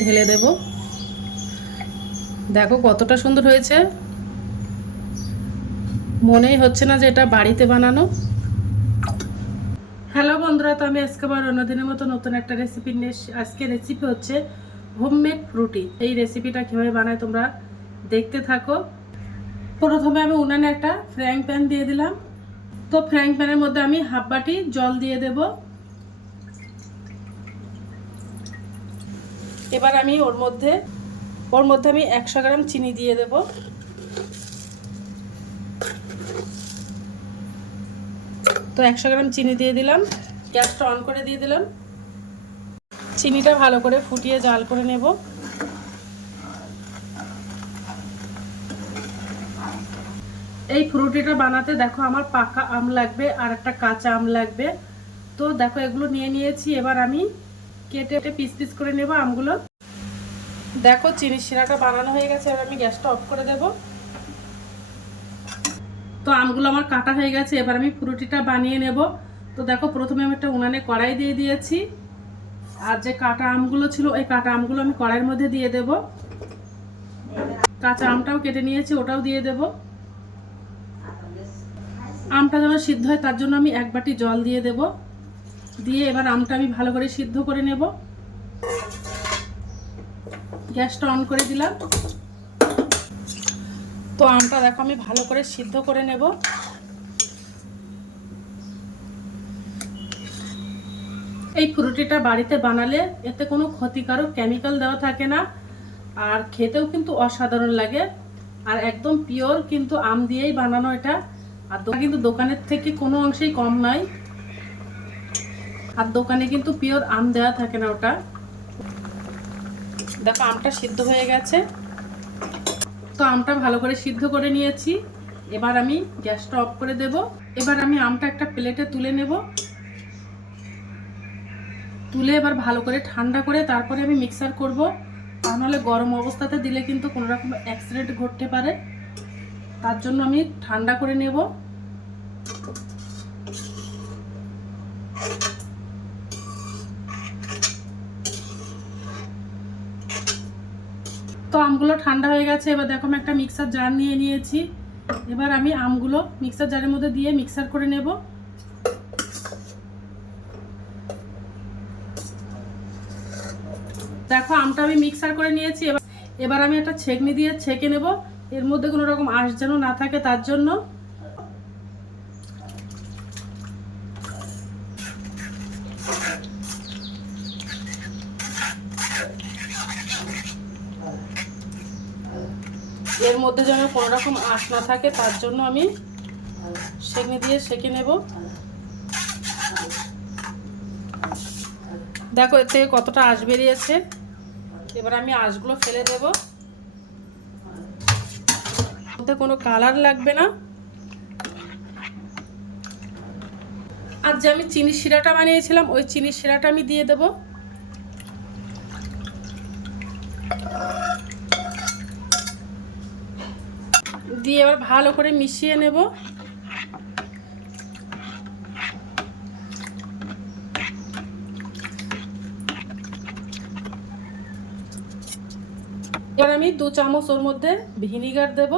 ঢেলে দেব। দেখো কতটা সুন্দর হয়েছে, মনেই হচ্ছে না যে এটা বাড়িতে বানানো। হ্যালো বন্ধুরা, তো আমি আজকে আবার অন্যদিনের মতো নতুন একটা রেসিপি নিয়ে আজকে রেসিপি হচ্ছে হোমমেড ফ্রুটি। এই রেসিপিটা কীভাবে বানায় তোমরা দেখতে থাকো। প্রথমে আমি উনানে একটা ফ্রাইং প্যান দিয়ে দিলাম। তো ফ্রাইং প্যানের মধ্যে আমি হাফ বাটি জল দিয়ে দেব। এবার আমি ওর মধ্যে আমি 100 গ্রাম চিনি দিয়ে দেব। তো 100 গ্রাম চিনি দিয়ে দিলাম, গ্যাসটা অন করে দিয়ে দিলাম। চিনিটা ভালো করে ফুটিয়ে জাল করে নেব। এই ফ্রুটিটা বানাতে দেখো আমার পাকা আম লাগবে আর একটা কাঁচা আম লাগবে। তো দেখো এগুলো নিয়ে নিয়েছি। এবার আমি কেটে পিস পিস করে নেব আমগুলো। দেখো চিনির শিরাটা বানানো হয়ে গেছে। এবার আমি গ্যাসটা অফ করে দেব। তো আমগুলো আমার কাটা হয়ে গেছে। এবার আমি ফ্রুটিটা বানিয়ে নেব। তো দেখো প্রথমে আমি একটা উনানে কড়াই দিয়ে দিয়েছি, আর যে কাটা আমগুলো ছিল ওই কাটা আমগুলো আমি কড়াইয়ের মধ্যে দিয়ে দেব। কাঁচা আমটাও কেটে নিয়েছি, ওটাও দিয়ে দেব। আমটা যেন সিদ্ধ হয় তার জন্য আমি 1 বাটি জল দিয়ে দেব। দিয়ে এবার আমটা আমি ভালো করে সিদ্ধ করে নেব। গ্যাসটা অন করে দিলাম। তো আমটা দেখো আমি ভালো করে সিদ্ধ করে নেব। এই ফ্রুটিটা বাড়িতে বানালে এতে কোনো ক্ষতিকারক কেমিক্যাল দেওয়া থাকে না, আর খেতেও কিন্তু অসাধারণ লাগে। আর একদম পিওর কিন্তু আম দিয়েই বানানো এটা। আর কিন্তু দোকানের থেকে কোনো অংশেই কম নয়। আর দোকানে কিন্তু পিওর আম দেওয়া থাকে না ওটা। দেখো আমটা সিদ্ধ হয়ে গেছে। তো আমটা ভালো করে সিদ্ধ করে নিয়েছি। এবার আমি গ্যাসটা অফ করে দেব। এবার আমি আমটা একটা প্লেটে তুলে নেব। তুলে এবার ভালো করে ঠান্ডা করে তারপরে আমি মিক্সার করব। তা নাহলে গরম অবস্থাতে দিলে কিন্তু কোনো রকম অ্যাক্সিডেন্ট ঘটতে পারে। তার জন্য আমি ঠান্ডা করে নেব। তো আমগুলো ঠান্ডা হয়ে গেছে। এবার দেখো আমি একটা মিক্সার জার নিয়ে নিয়েছি। এবার আমি আমগুলো মিক্সার জারের মধ্যে দিয়ে মিক্সার করে নেব। দেখো আমটা আমি মিক্সার করে নিয়েছি। এবার আমি একটা ছেঁকনি দিয়ে ছেঁকে নেব, এর মধ্যে কোনো রকম আঁশ যেন না থাকে তার জন্য। এর মধ্যে যেন কোনো রকম আঁশ না থাকে তার জন্য আমি ছেঁকনি দিয়ে ছেঁকে নেব। দেখো এর থেকে কতটা আঁশ বেরিয়েছে। এবার আমি আঁশগুলো ফেলে দেব। মধ্যে কোনো কালার লাগবে না। আর যে আমি চিনির শিরাটা বানিয়েছিলাম ওই চিনির শিরাটা আমি দিয়ে দেব। দিয়ে এবার ভালো করে মিশিয়ে নেব। এবার আমি 2 চামচ ওর মধ্যে ভিনিগার দেব।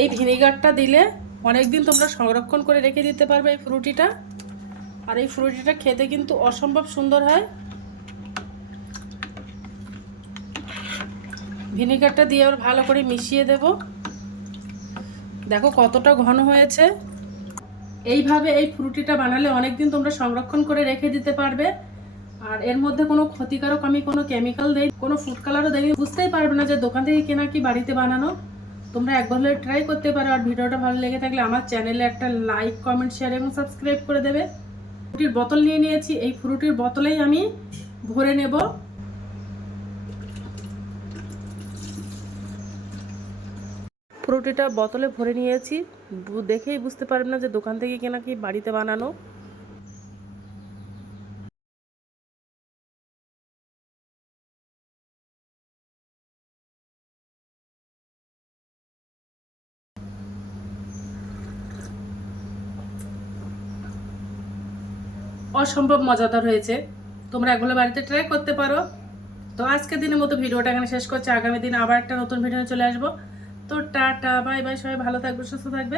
এই ভিনিগারটা দিলে অনেকদিন তোমরা সংরক্ষণ করে রেখে দিতে পারবে এই ফ্রুটিটা। আর এই ফ্রুটিটা খেতে কিন্তু অসম্ভব সুন্দর হয়। ভিনিগারটা দিয়ে আবার ভালো করে মিশিয়ে দেব। দেখো কতটা ঘন হয়েছে। এইভাবে এই ফ্রুটিটা বানালে অনেকদিন তোমরা সংরক্ষণ করে রেখে দিতে পারবে। আর এর মধ্যে কোনো ক্ষতিকারক আমি কোনো কেমিক্যাল দেই, কোনো ফুড কালারও দেই, বুঝতেই পারবে না যে দোকান থেকে কেনা কি বাড়িতে বানানো। তোমরা একবার হলে ট্রাই করতে পারো। আর ভিডিওটা ভালো লেগে থাকলে আমার চ্যানেলে একটা লাইক, কমেন্ট, শেয়ার এবং সাবস্ক্রাইব করে দেবে। ফ্রুটির বোতল নিয়ে নিয়েছি, এই ফ্রুটির বোতলেই আমি ভরে নেব। ফ্রুটিটা বোতলে ভরে নিয়েছি, দেখেই বুঝতে পারবে না যে দোকান থেকে কেনা কি বাড়িতে বানানো। অসম্ভব মজাদার হয়েছে। তোমরা এগুলো বাড়িতে ট্রাই করতে পারো। তো আজকের দিনের মতো ভিডিওটা এখানে শেষ করছি। আগামী দিন আবার একটা নতুন ভিডিও চলে আসবো। তো টাটা, বাই বাই, সবাই ভালো থাকবে, সুস্থ থাকবে।